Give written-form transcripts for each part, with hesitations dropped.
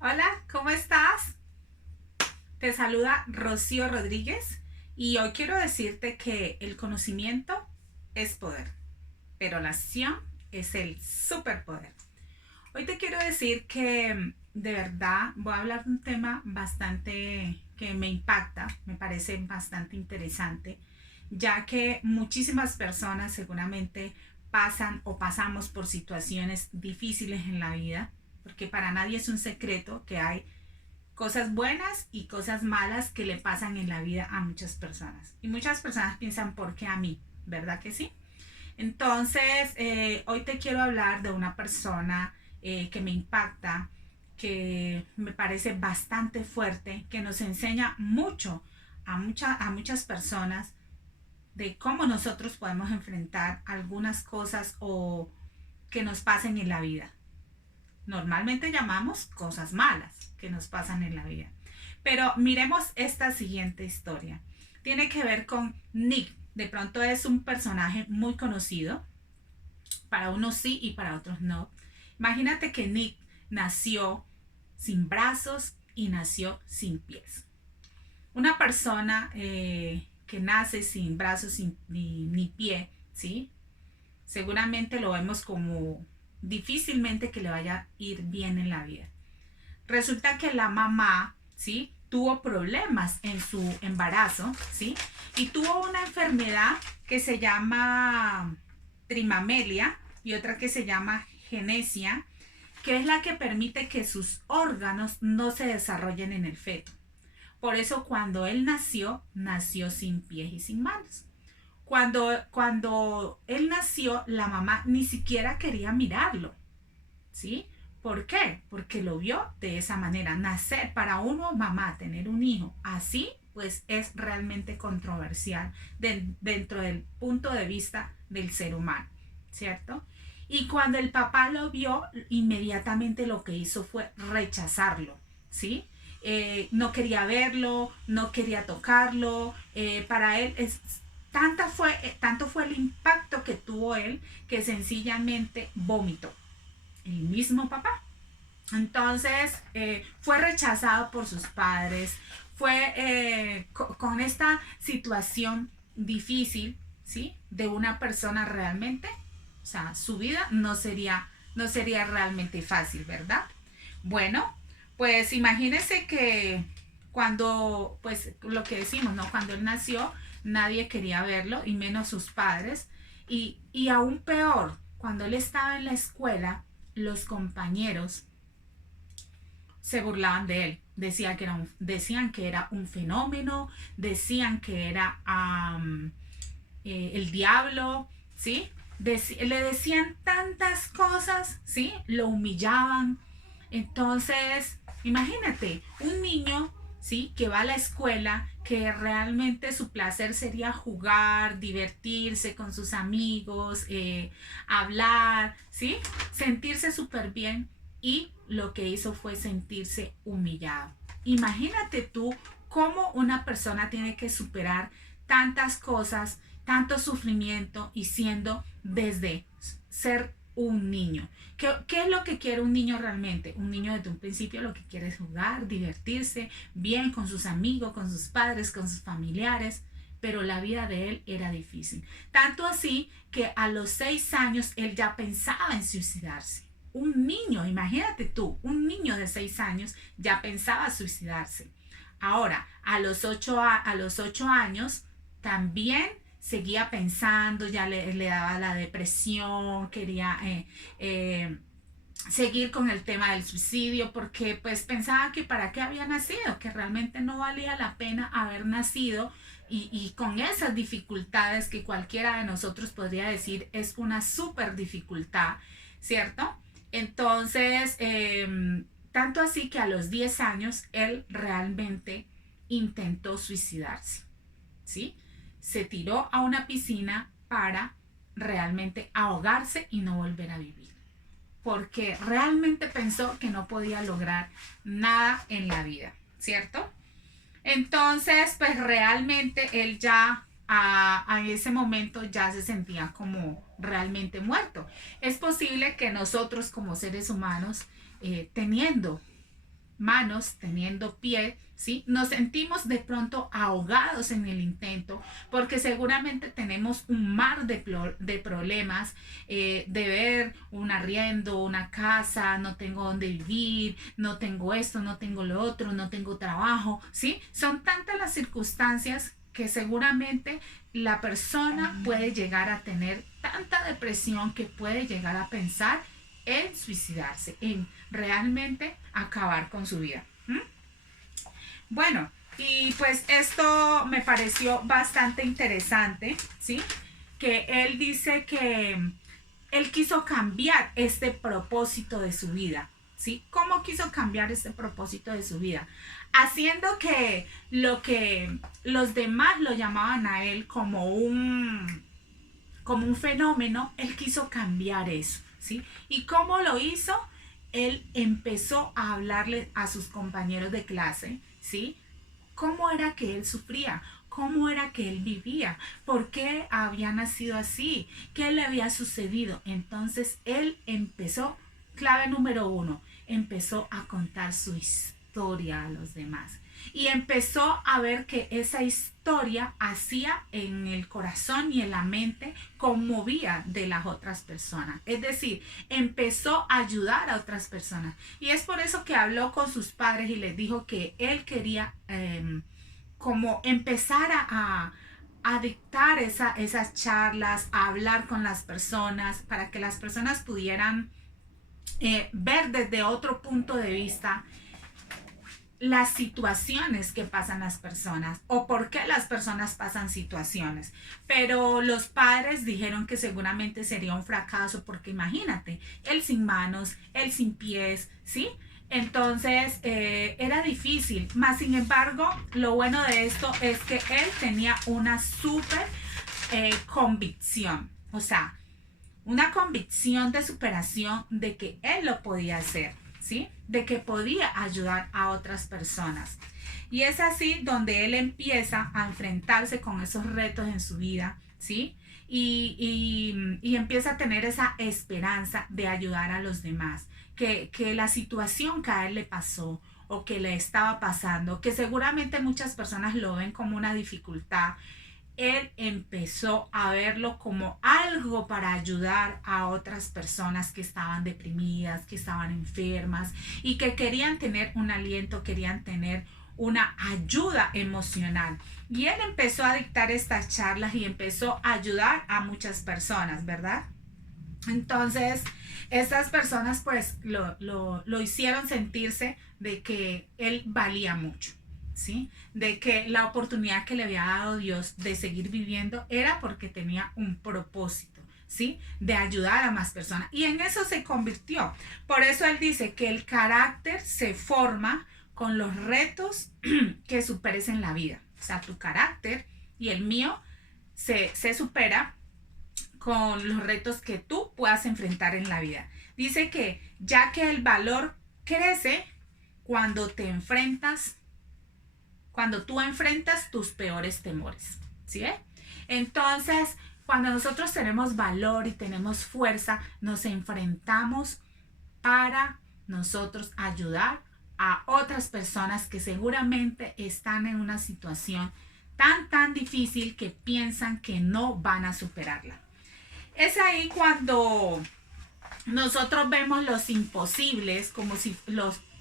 Hola, ¿cómo estás? Te saluda Rocío Rodríguez y hoy quiero decirte que el conocimiento es poder, pero la acción es el superpoder. Hoy te quiero decir que de verdad voy a hablar de un tema bastante que me impacta, me parece bastante interesante, ya que muchísimas personas seguramente pasan o pasamos por situaciones difíciles en la vida, porque para nadie es un secreto que hay cosas buenas y cosas malas que le pasan en la vida a muchas personas. Y muchas personas piensan, ¿por qué a mí? ¿Verdad que sí? Entonces, hoy te quiero hablar de una persona que me impacta, que me parece bastante fuerte, que nos enseña mucho a muchas personas de cómo nosotros podemos enfrentar algunas cosas o que nos pasen en la vida. Normalmente llamamos cosas malas que nos pasan en la vida. Pero miremos esta siguiente historia. Tiene que ver con Nick. De pronto es un personaje muy conocido. Para unos sí y para otros no. Imagínate que Nick nació sin brazos y nació sin pies. Una persona que nace sin brazos ni pie, ¿sí? Seguramente lo vemos como difícilmente que le vaya a ir bien en la vida. Resulta que la mamá, ¿sí? Tuvo problemas en su embarazo, ¿sí? Y tuvo una enfermedad que se llama trimamelia y otra que se llama genesia, que es la que permite que sus órganos no se desarrollen en el feto. Por eso cuando él nació, nació sin pies y sin manos. Cuando él nació, la mamá ni siquiera quería mirarlo, ¿sí? ¿Por qué? Porque lo vio de esa manera. Nacer para uno, mamá, tener un hijo así, pues es realmente controversial dentro del punto de vista del ser humano, ¿cierto? Y cuando el papá lo vio, inmediatamente lo que hizo fue rechazarlo, ¿sí? No quería verlo, no quería tocarlo, para él tanto fue el impacto que tuvo él que sencillamente vomitó el mismo papá. Entonces fue rechazado por sus padres, fue con esta situación difícil, ¿sí? De una persona realmente, o sea, su vida no sería realmente fácil, ¿verdad? Bueno, pues imagínense que cuando, pues lo que decimos, ¿no? Cuando él nació, nadie quería verlo, y menos sus padres. Y aún peor, cuando él estaba en la escuela, los compañeros se burlaban de él. Decían que era un fenómeno, decían que era el diablo, ¿sí? Le decían tantas cosas, ¿sí? Lo humillaban. Entonces, imagínate, un niño, ¿sí? Que va a la escuela, que realmente su placer sería jugar, divertirse con sus amigos, hablar, ¿sí? Sentirse súper bien, y lo que hizo fue sentirse humillado. Imagínate tú cómo una persona tiene que superar tantas cosas, tanto sufrimiento, y siendo desde ser un niño. ¿Qué es lo que quiere un niño realmente? Un niño desde un principio lo que quiere es jugar, divertirse bien con sus amigos, con sus padres, con sus familiares, pero la vida de él era difícil. Tanto así que a los 6 años él ya pensaba en suicidarse. Un niño, imagínate tú, un niño de 6 años ya pensaba suicidarse. Ahora, a los 8 años, también seguía pensando, ya le daba la depresión, quería seguir con el tema del suicidio, porque pues pensaba que para qué había nacido, que realmente no valía la pena haber nacido, y con esas dificultades que cualquiera de nosotros podría decir es una súper dificultad, ¿cierto? Entonces, tanto así que a los 10 años él realmente intentó suicidarse, ¿sí? Se tiró a una piscina para realmente ahogarse y no volver a vivir, porque realmente pensó que no podía lograr nada en la vida, ¿cierto? Entonces, pues realmente él ya a ese momento ya se sentía como realmente muerto. Es posible que nosotros como seres humanos, teniendo manos, teniendo pie, ¿sí? Nos sentimos de pronto ahogados en el intento porque seguramente tenemos un mar de problemas, de ver un arriendo, una casa, no tengo dónde vivir, no tengo esto, no tengo lo otro, no tengo trabajo, ¿sí? Son tantas las circunstancias que seguramente la persona puede llegar a tener tanta depresión que puede llegar a pensar en suicidarse, en realmente acabar con su vida. ¿Mm? Bueno, y pues esto me pareció bastante interesante, ¿sí? Que él dice que él quiso cambiar este propósito de su vida, ¿sí? ¿Cómo quiso cambiar este propósito de su vida? Haciendo que lo que los demás lo llamaban a él como un fenómeno, él quiso cambiar eso, ¿sí? ¿Y cómo lo hizo? Él empezó a hablarle a sus compañeros de clase, ¿sí? ¿Cómo era que él sufría? ¿Cómo era que él vivía? ¿Por qué había nacido así? ¿Qué le había sucedido? Entonces él empezó, clave número 1, empezó a contar su historia a los demás. Y empezó a ver que esa historia hacía en el corazón y en la mente, conmovía de las otras personas. Es decir, empezó a ayudar a otras personas. Y es por eso que habló con sus padres y les dijo que él quería como empezar a dictar esas charlas, a hablar con las personas, para que las personas pudieran ver desde otro punto de vista las situaciones que pasan las personas o por qué las personas pasan situaciones. Pero los padres dijeron que seguramente sería un fracaso porque imagínate, él sin manos, él sin pies, ¿sí? Entonces era difícil, más sin embargo, lo bueno de esto es que él tenía una súper convicción, o sea, una convicción de superación de que él lo podía hacer, ¿sí? De que podía ayudar a otras personas. Y es así donde él empieza a enfrentarse con esos retos en su vida, ¿sí? Y empieza a tener esa esperanza de ayudar a los demás. Que la situación que a él le pasó o que le estaba pasando, que seguramente muchas personas lo ven como una dificultad, él empezó a verlo como algo para ayudar a otras personas que estaban deprimidas, que estaban enfermas y que querían tener un aliento, querían tener una ayuda emocional. Y él empezó a dictar estas charlas y empezó a ayudar a muchas personas, ¿verdad? Entonces, estas personas pues lo hicieron sentirse de que él valía mucho. ¿Sí? De que la oportunidad que le había dado Dios de seguir viviendo era porque tenía un propósito, ¿sí? De ayudar a más personas. Y en eso se convirtió. Por eso él dice que el carácter se forma con los retos que superes en la vida. O sea, tu carácter y el mío se supera con los retos que tú puedas enfrentar en la vida. Dice que ya que el valor crece cuando tú enfrentas tus peores temores, ¿sí? Entonces, cuando nosotros tenemos valor y tenemos fuerza, nos enfrentamos para nosotros ayudar a otras personas que seguramente están en una situación tan difícil que piensan que no van a superarla. Es ahí cuando nosotros vemos los imposibles, como si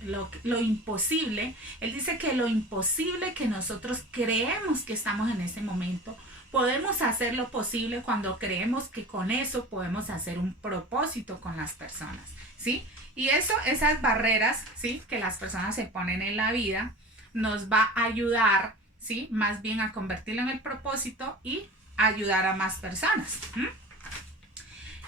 lo imposible. Él dice que lo imposible que nosotros creemos que estamos en ese momento, podemos hacer lo posible cuando creemos que con eso podemos hacer un propósito con las personas, ¿sí? Y esas barreras, ¿sí? Que las personas se ponen en la vida, nos va a ayudar, ¿sí? Más bien a convertirlo en el propósito y ayudar a más personas.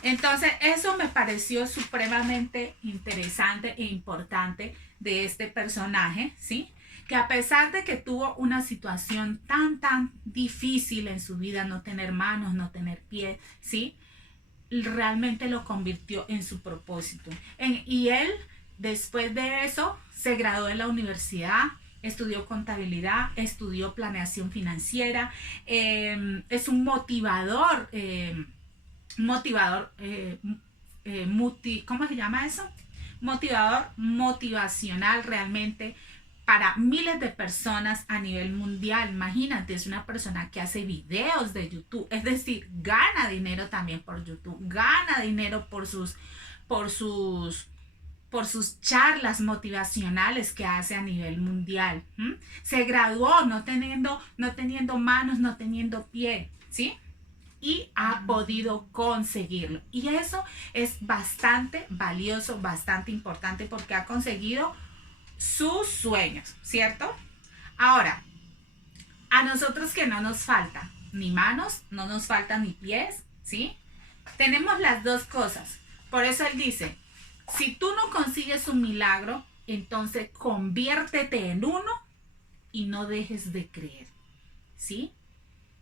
Entonces, eso me pareció supremamente interesante e importante de este personaje, ¿sí? Que a pesar de que tuvo una situación tan difícil en su vida, no tener manos, no tener pies, ¿sí? Realmente lo convirtió en su propósito. Y él, después de eso, se graduó en la universidad, estudió contabilidad, estudió planeación financiera, es un motivador, ¿cómo se llama eso? motivador, motivacional realmente para miles de personas a nivel mundial. Imagínate, es una persona que hace videos de YouTube, es decir, gana dinero también por YouTube, gana dinero por sus, por sus charlas motivacionales que hace a nivel mundial. Se graduó no teniendo manos, no teniendo pie, ¿sí? Y ha podido conseguirlo. Y eso es bastante valioso, bastante importante porque ha conseguido sus sueños, ¿cierto? Ahora, a nosotros que no nos falta ni manos, no nos faltan ni pies, ¿sí? Tenemos las dos cosas. Por eso él dice, si tú no consigues un milagro, entonces conviértete en uno y no dejes de creer, ¿sí?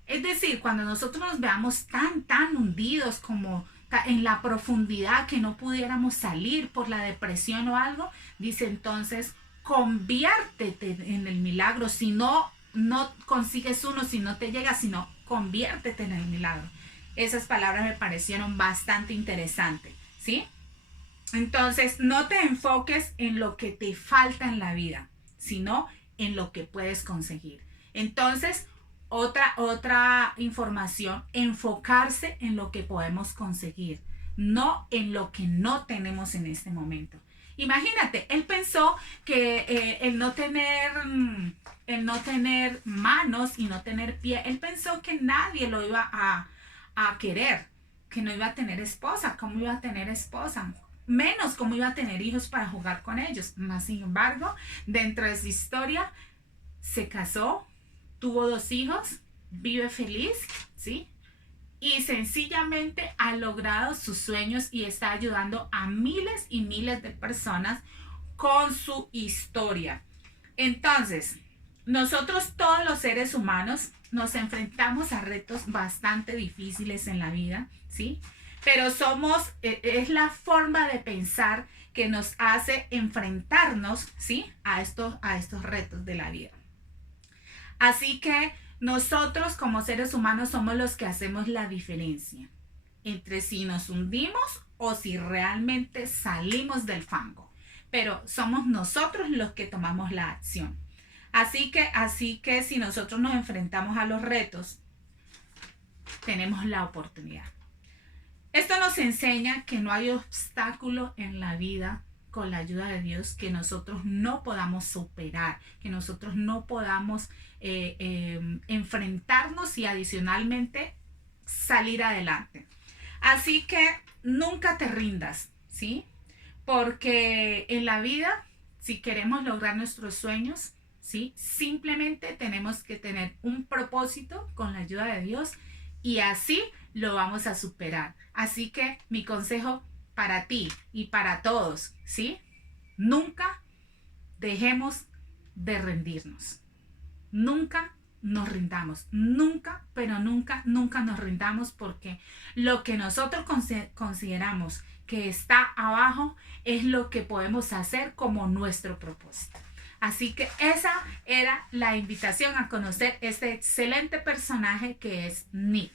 Es decir, cuando nosotros nos veamos tan hundidos como en la profundidad que no pudiéramos salir por la depresión o algo, dice entonces, conviértete en el milagro. Si no consigues uno, si no te llega, sino conviértete en el milagro. Esas palabras me parecieron bastante interesantes, ¿sí? Entonces, no te enfoques en lo que te falta en la vida, sino en lo que puedes conseguir. Entonces, otra información, enfocarse en lo que podemos conseguir, no en lo que no tenemos en este momento. Imagínate, él pensó que el no tener manos y no tener pie, él pensó que nadie lo iba a querer, que no iba a tener esposa. ¿Cómo iba a tener esposa? Menos cómo iba a tener hijos para jugar con ellos. Más sin embargo, dentro de su historia, se casó, tuvo 2 hijos, vive feliz, ¿sí? Y sencillamente ha logrado sus sueños y está ayudando a miles y miles de personas con su historia. Entonces, nosotros todos los seres humanos nos enfrentamos a retos bastante difíciles en la vida, ¿sí? Pero es la forma de pensar que nos hace enfrentarnos, ¿sí? A estos retos de la vida. Así que nosotros como seres humanos somos los que hacemos la diferencia entre si nos hundimos o si realmente salimos del fango. Pero somos nosotros los que tomamos la acción. Así que si nosotros nos enfrentamos a los retos, tenemos la oportunidad. Esto nos enseña que no hay obstáculo en la vida con la ayuda de Dios que nosotros no podamos superar, que nosotros no podamos enfrentarnos y adicionalmente salir adelante. Así que nunca te rindas, ¿sí? Porque en la vida, si queremos lograr nuestros sueños, ¿sí? Simplemente tenemos que tener un propósito con la ayuda de Dios y así lo vamos a superar. Así que mi consejo para ti y para todos, ¿sí? Nunca dejemos de rendirnos. Nunca nos rindamos. Nunca, pero nunca nos rindamos porque lo que nosotros consideramos que está abajo es lo que podemos hacer como nuestro propósito. Así que esa era la invitación a conocer este excelente personaje que es Nick.